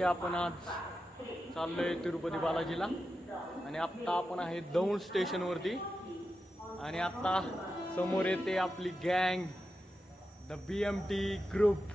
मध्ये आपण आज चाललोय तिरुपती बालाजीला आणि आत्ता आपण आहे दौंड स्टेशनवरती आणि आता समोर येते आपली गँग द BMT ग्रुप.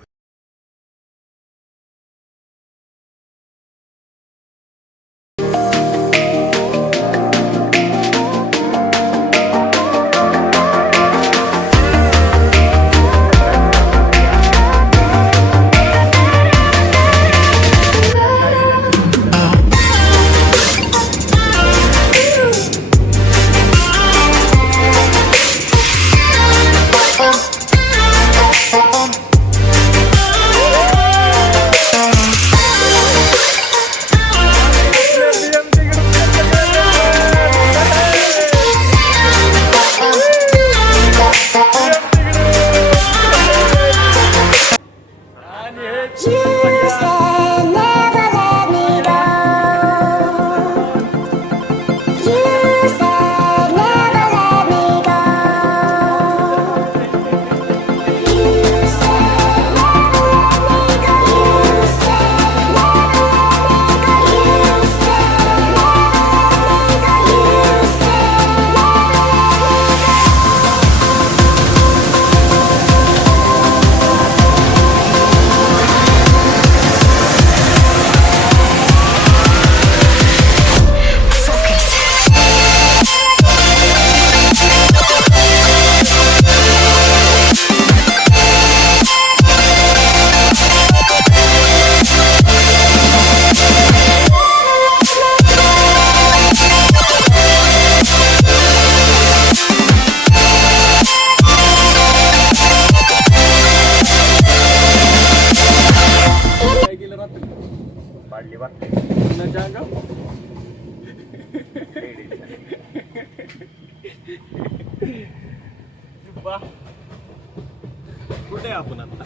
कुठे आपण आता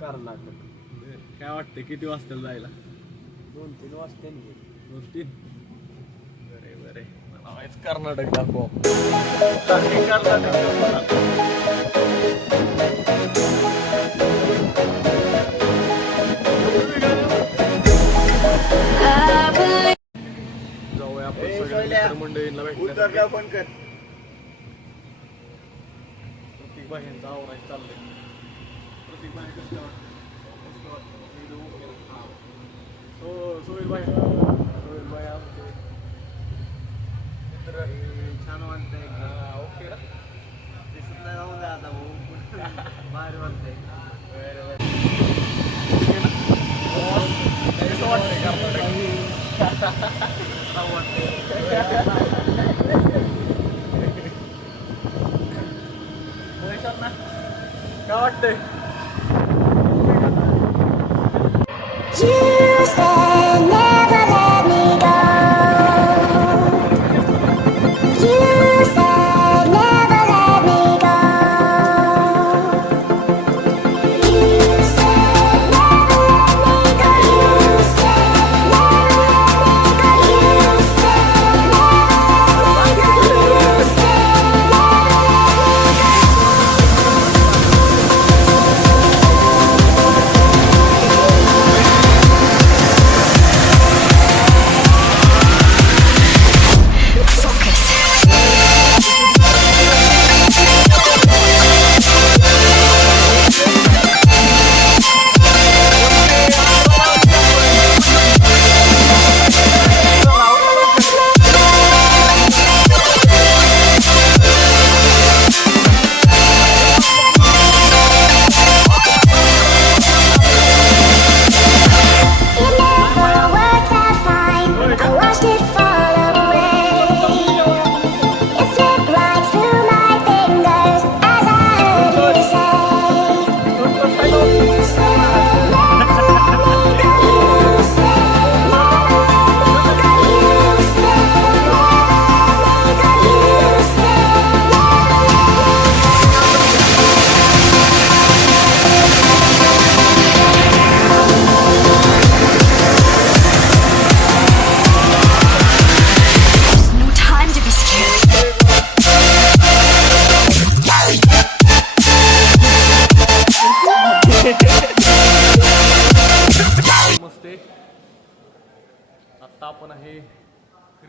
कर्नाटक. काय वाटतं किती वाजता जायला? 2-3 वाजता. 2-3. बरे बरे मला कर्नाटक दाखव. जाऊया आपण सगळ्या मंडळींना भेटूया. पण कर. प्रतीक भाईंचा आवरायचं चाललंय. प्रतीक भाई कसं वाटतं? सोहेल भाई आमचे मित्र छान वाटतंय. ओके ना. दिसत नाही जाऊ द्या आता भाऊ. बाहेर वाटतंय. कसं वाटतंय कर्नाटक? काय वाटतंय?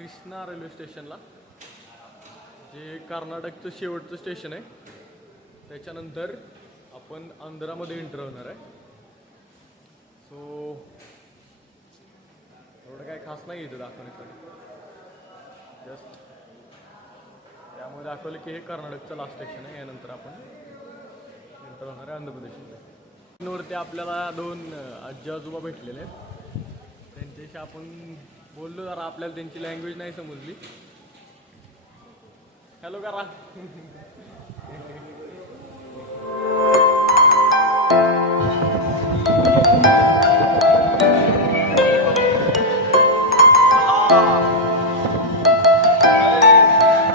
कृष्णा रेल्वे स्टेशनला, जे कर्नाटकचं शेवटचं स्टेशन आहे. त्याच्यानंतर आपण आंध्रामध्ये एंटर होणार आहे. सो एवढं काय खास नाही इथं दाखवण्यासाठी, जस्ट त्यामुळे दाखवलं की हे कर्नाटकचं लास्ट स्टेशन आहे. यानंतर आपण एंटर होणार आहे आंध्र प्रदेशमध्ये. वरती आपल्याला 2 आजी आजोबा भेटलेले आहेत. त्यांच्याशी आपण बोललो जरा, आपल्याला त्यांची लँग्वेज नाही समजली. हॅलो करा.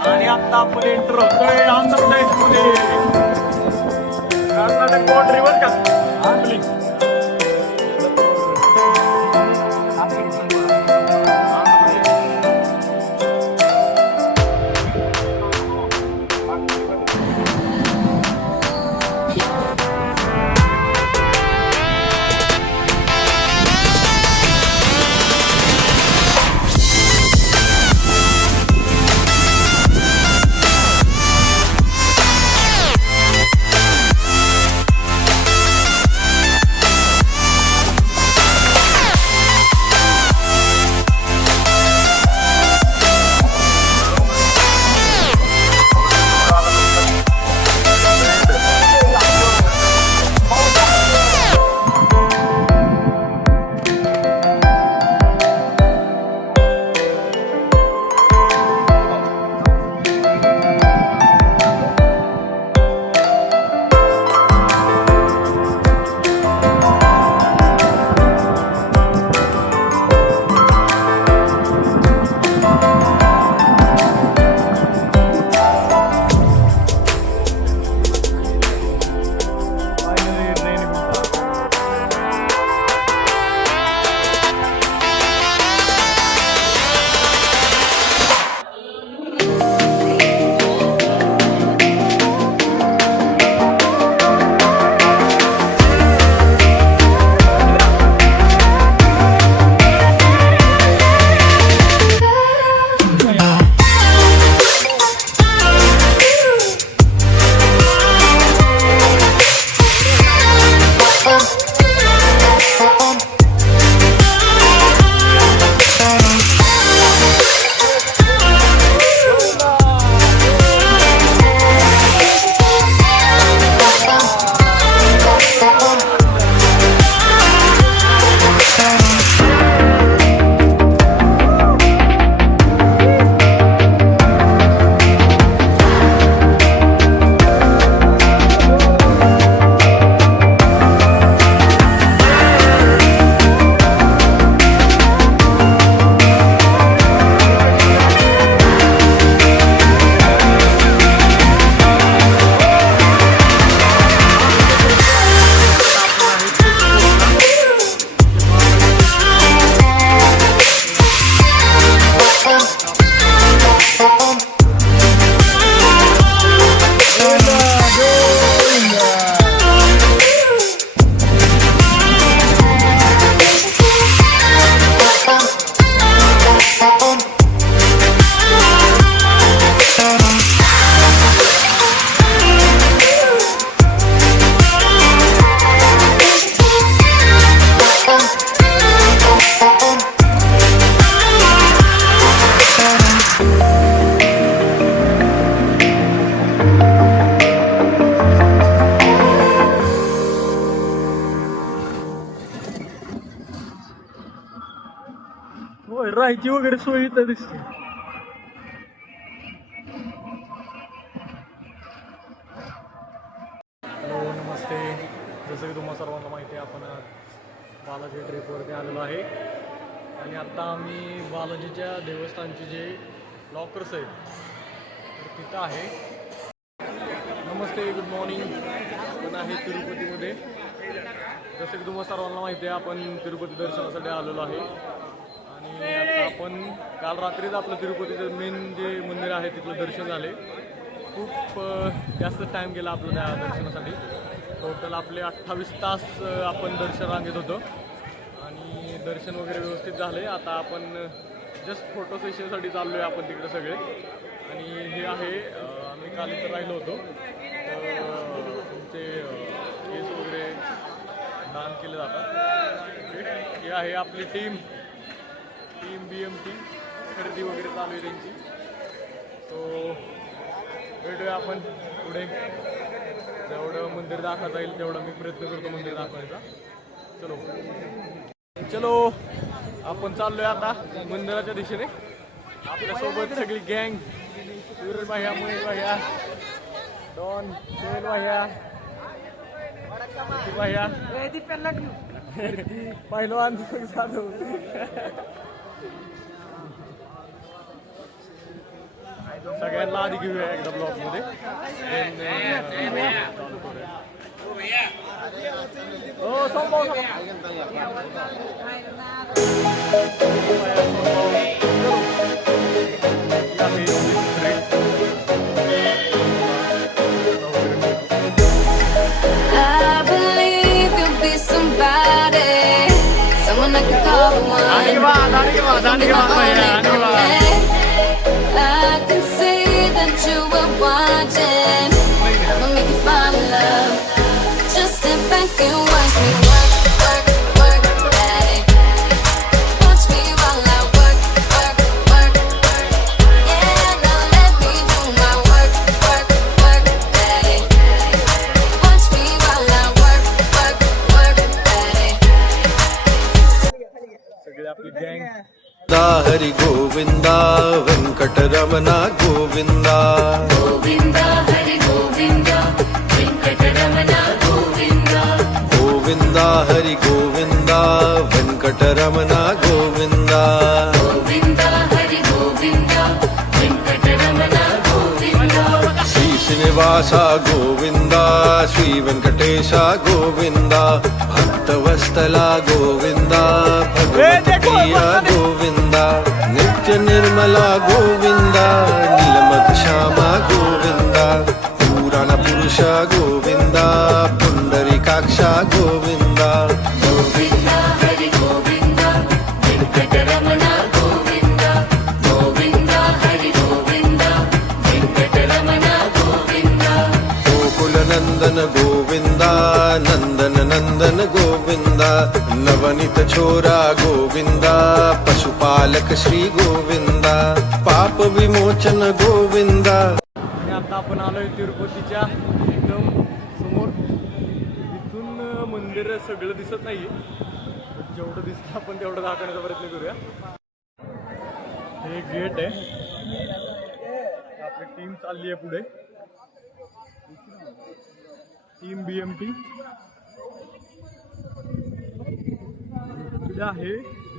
आणि आता आपण एंटर होतोय आंध्र प्रदेशमध्ये. कर्नाटक बॉर्डरीवर का आपली होय, राहायची वगैरे सोय इथं दिसते. हॅलो, नमस्ते. जसं की तुम्हाला सर्वांना माहिती आहे, आपण बालाजी ट्रिपवरती आलेलो आहे. आणि आत्ता आम्ही बालाजीच्या देवस्थानचे जे लॉकर्स आहेत तर तिथं आहे. नमस्ते, गुड मॉर्निंग. आपण आहे तिरुपतीमध्ये. जसं की तुम्हाला सर्वांना माहिती आहे, आपण तिरुपती दर्शनासाठी आलेलो आहे. आणि आता आपण काल रात्रीच आपलं तिरुपतीचं मेन जे मंदिर आहे तिथलं दर्शन झाले. खूप जास्त टाईम गेला आपलं त्या दर्शनासाठी. टोटल आपले 28 तास आपण दर्शन रांगेत होतो आणि दर्शन वगैरे व्यवस्थित झाले. आता आपण जस्ट फोटो सेशनसाठी चाललो आहे आपण तिकडे सगळे. आणि हे आहे आम्ही काल इथं राहिलो होतो, तर तुमचे केस वगैरे दान केले जातात. हे आहे आपली टीम BMT, खरेदी वगैरे चालू आहे त्यांची. सो भेटूया आपण पुढे. जेवढं मंदिर दाखवता येईल तेवढं मी प्रयत्न करतो मंदिर दाखवायचा. चलो आपण चाललोय आता मंदिराच्या दिशेने. आपल्यासोबत सगळी गँग, सूरज भाया, महेश भाया, डॉन, सोहेल भाया, भाया, पहिलवान जाधव. सगळ्यांना आधी घेऊया एकदा ब्लॉग मध्ये. हो संभव I believe you'll be somebody, someone I can call the one. I can see that you were watching. I'ma make you fall in love. Just step back and watch me work, work, work, daddy. Watch me while I work, work, work. Yeah, now let me do my work, work, work, daddy. Watch me while I work, work, work, daddy. सगळे आपली गँग. हरि गोविंदा वेंकटरमण गोविंदा गोविंदा हरि गोविंदा वेंकटरमण गोविंदा गोविंदा हरि गोविंदा वेंकटरमण गोविंदा गोविंदा हरि गोविंदा वेंकटरमण गोविंदा श्री श्रीनिवासा गोविंदा श्री वेंकटेशा गोविंदा भक्तवत्सला गोविंदा भगवत्प्रिया गोविंदा नित्य निर्मला गोविंदा नीलमत श्यामा गोविंदा पुराण पुरुषा गोविंदा पुंडरीकाक्षा गोविंदा गोविंदा हरि गोविंदा वेंकटरमण गोविंदा गोविंदा हरि गोविंदा वेंकटरमण गोविंदा गोकुलनंदन गोविंदा नंदन नंदन गोविंदा नवनीत छोरा गोविंदा पशुपालक श्री गोविंदा पाप विमोचन गोविंदा. आणि आता आपण आलोय तिरुपतीच्या एकदम समोर. इथून मंदिर सगळं दिसत नाहीये, पण जेवढं दिसतं आपण तेवढं दाखवण्याचा प्रयत्न करूया. हे गेट आहे. आपली टीम चालली आहे पुढे, टीम BMT. इकडे आहे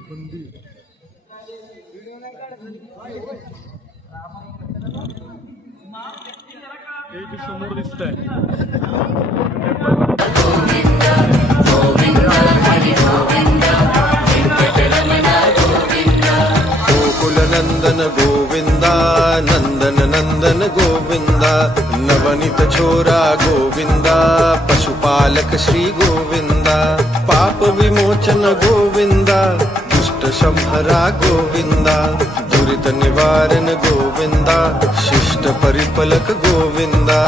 मंदिर. हे जे समोर दिसतंय गोकुलनंदन गोविंदा नंदन नंदन गोविंदा नवनीत छोरा गोविंदा पशुपालक श्री गोविंदा पाप विमोचन गोविंदा दुष्ट संहरा गोविंदा दुरित निवारण गोविंदा शिष्ट परिपलक गोविंदा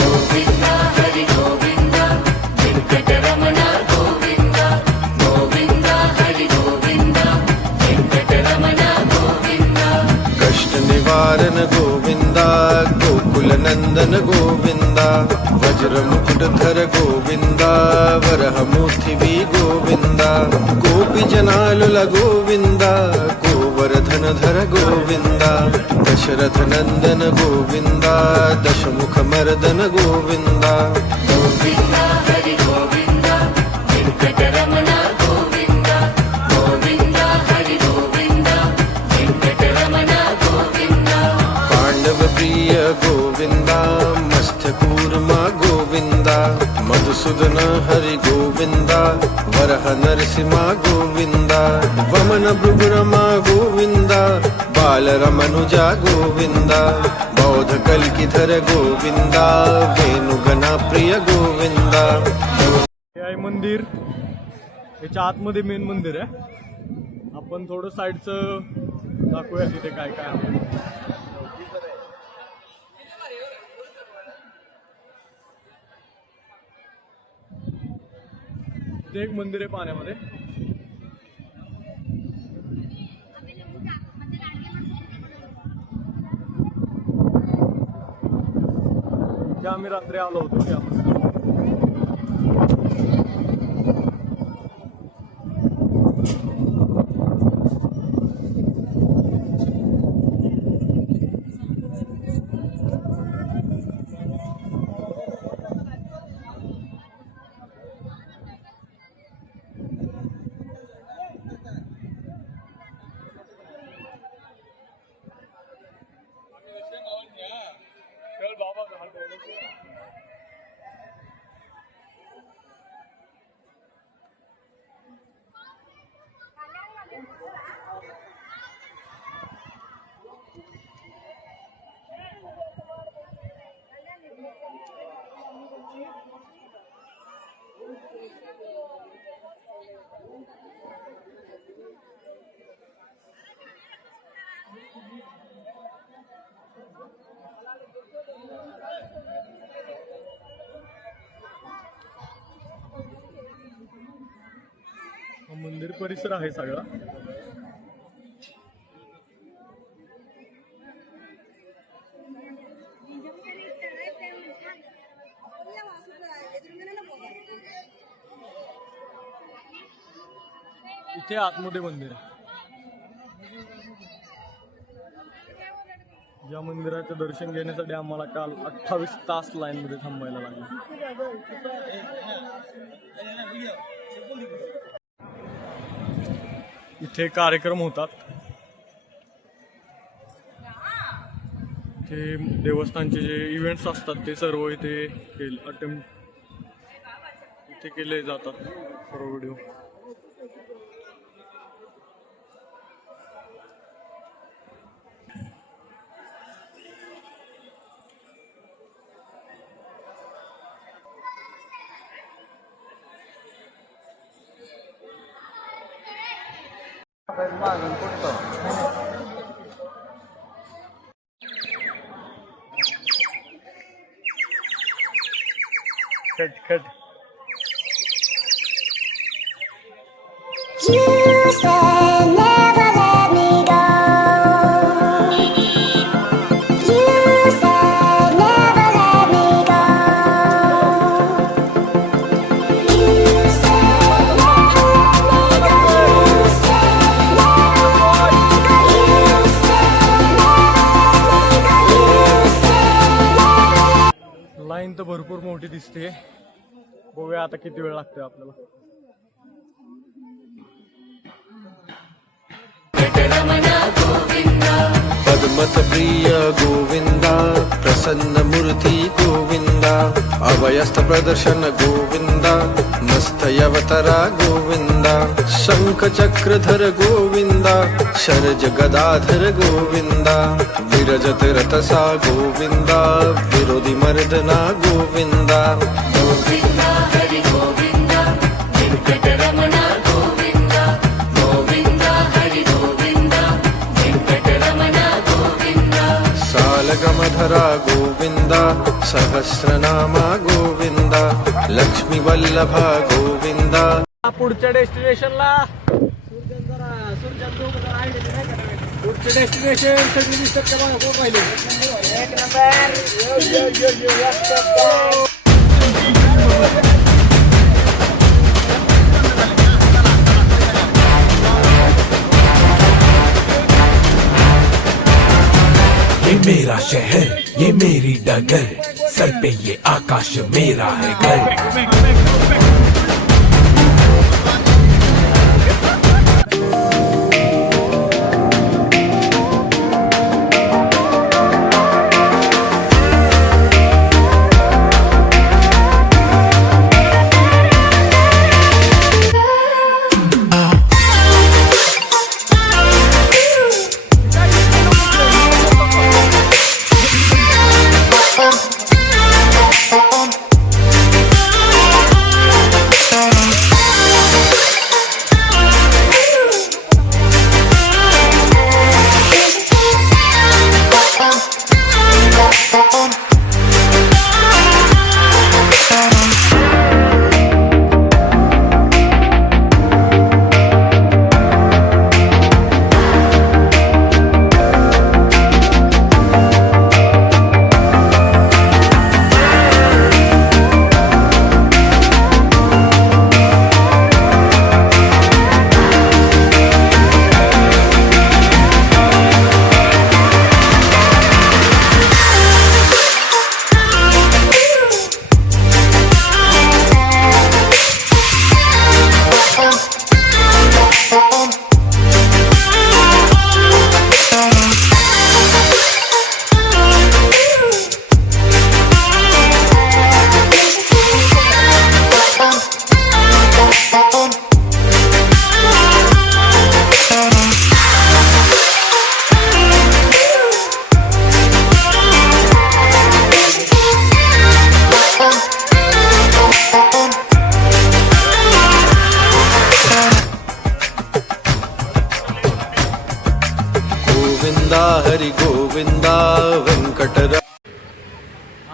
गोविंदा हरि गोविंदा वेंकटरमण गोविंदा गोविंदा हरि गोविंदा वेंकटरमण गोविंदा कष्ट निवारण गोविंदा गोकुलनंदन गोविंदा वज्र मुकुटधर गोविंदा वरहमूर्तिवी गोविंदा गोपी जनालुला गोविंदा गोवर्धन धर गोविंदा दशरथ नंदन गोविंदा दशमुख मर्दन गोविंदा गोविंदा हरि गोविंदा वेंकटरमण गोविंदा गोविंदा हरि गोविंदा वेंकटरमण गोविंदा पांडव प्रिय गोविंदा मत्स्यकूर्मा गोविंदा मधुसूदन हरि गोविंदा वरह नरसिंहा गोविंदा वमन भृगुरमा गोविंदा बालरमनुजा गोविंदा बौद्ध कल्किधर गोविंदा वेणुगणा प्रिय गोविंदा. हे आहे मंदिर. याच्या आतमध्ये मेन मंदिर आहे. आपण थोडं साईडचं दाखवूया तिथे काय काय आहे. इथे एक मंदिर आहे पाण्यामध्ये. इथे आम्ही रात्री आलो होतो त्यामध्ये. मंदिर परिसर आहे सगळा. इथे आतमध्ये मंदिर आहे. या मंदिराचं दर्शन घेण्यासाठी आम्हाला काल 28 तास लाईन मध्ये थांबायला लागलं. इथे कार्यक्रम होतात. इथे देवस्थानचे जे इव्हेंट्स असतात ते सर्व इथे इथे केले जातात सर्व व्हिडिओ. मागून पडतो. खट You said never let me go. You said never let me go. You said never let me go. You said never let me go. You said never let me go. Line तर भरपूर मोठी दिसते. बघूया आता किती वेळ लागतोय आपल्याला. पद्मत प्रिय गोविंदा प्रसन्न मूर्ती गोविंदा अभयस्थ प्रदर्शन गोविंदा मस्तयवतरा गोविंदा शंख चक्रधर गोविंदा शरज गदाधर गोविंदा विरजत रतसा गोविंदा विरोधी मर्दना गोविंदा गोविंदा हरि गोविंदा वेंकटरमणा गोविंदा गोविंदा हरि गोविंदा वेंकटरमणा गोविंदा सालगमधरा गोविंदा सहस्रनामा गोविंदा लक्ष्मी वल्लभा गोविंदा. पुढच्या डेस्टिनेशनला पुढचे डेस्टिनेशन सगळी दिसतात का बघा. कोण पाहिले एक नंबर. ये मेरा शहर, ये मेरी डगर, सर पे ये आकाश मेरा है घर.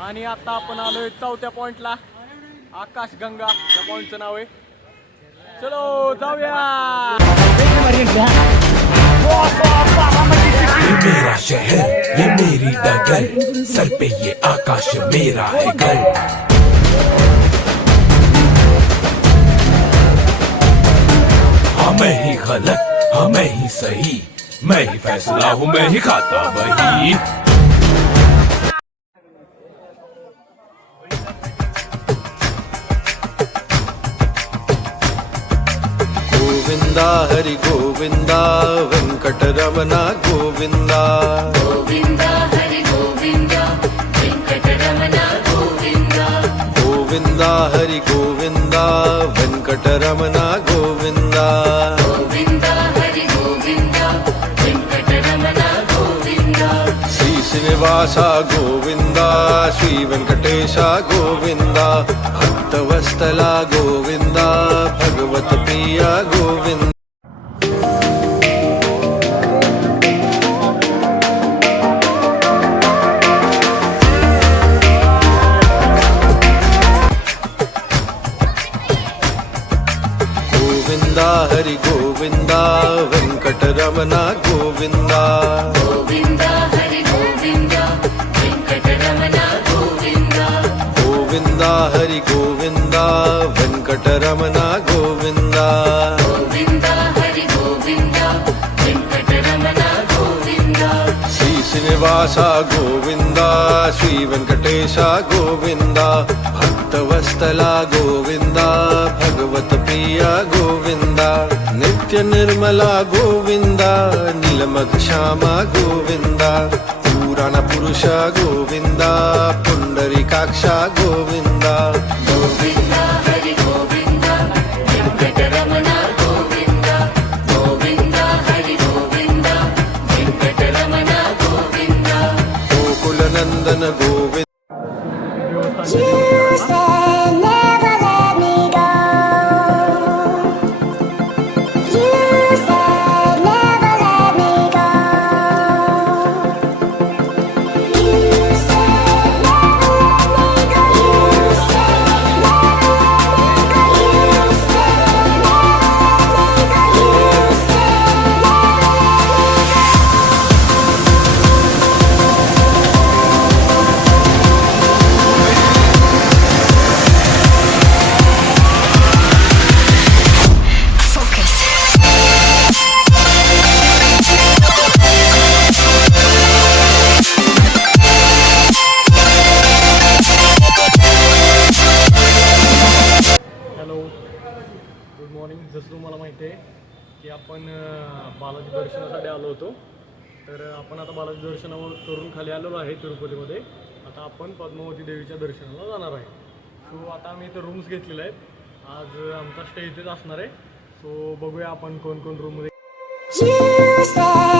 आणि आता आपण आलोय 4थ्या पॉइंटला, आकाशगंगा या पॉइंटचं नाव आहे. चलो जाऊया. ये मेरा शहर, ये मेरी डगर, सर पे ये आकाश मेरा है घर. हाँ मैं ही गलत, हाँ मैं ही सही, मैं ही फैसला हूँ, मैं ही खाता वही. Govinda Hari Govinda Venkataraman Govinda Govinda Hari Govinda Venkataramana Govinda Govinda Hari Govinda Venkataraman Govinda Govinda Hari Govinda Venkataramana Govinda Shri Srinivasa Govinda Shri Venkatesha Govinda भक्तवत्सला Govinda भगवत Priya Govinda. Govinda Hari Govinda Venkataraman Govinda Govinda Hari Govinda Venkataramana Govinda Govinda Hari Govinda Venkataraman Govinda Govinda Hari Govinda Venkataramana Govinda Shri Srinivasa Govinda Shri Venkatesha Govinda भक्तवत्सला Govinda भगवत प्रिया गोविंदा नित्य निर्मला गोविंदा नीलमघ श्यामा गोविंदा पुराण पुरुष Govinda Pundarikaksha Govinda. Govinda Hari Govinda Venkataramana Govinda Govinda Hari Govinda Venkataramana Govinda Gokulnandan Govind. You said never let me go. You said never let me go. You said never let me go. You said never let me go. You said never let me go. You said never let me go. Hello, good morning. जसं तुम्हाला माहिती आहे की आपण बालाजी दर्शनासाठी आलो होतो. तर आपण आता बालाजी दर्शनावर करून खाली आलेलो आहे तिरुपतीमध्ये. आता आपण पद्मावती देवीच्या दर्शनाला जाणार आहे. सो आता आम्ही इथं रूम्स घेतलेले आहेत. आज आमचा स्टे इथेच असणार आहे. सो बघूया आपण कोण कोण रूममध्ये. You said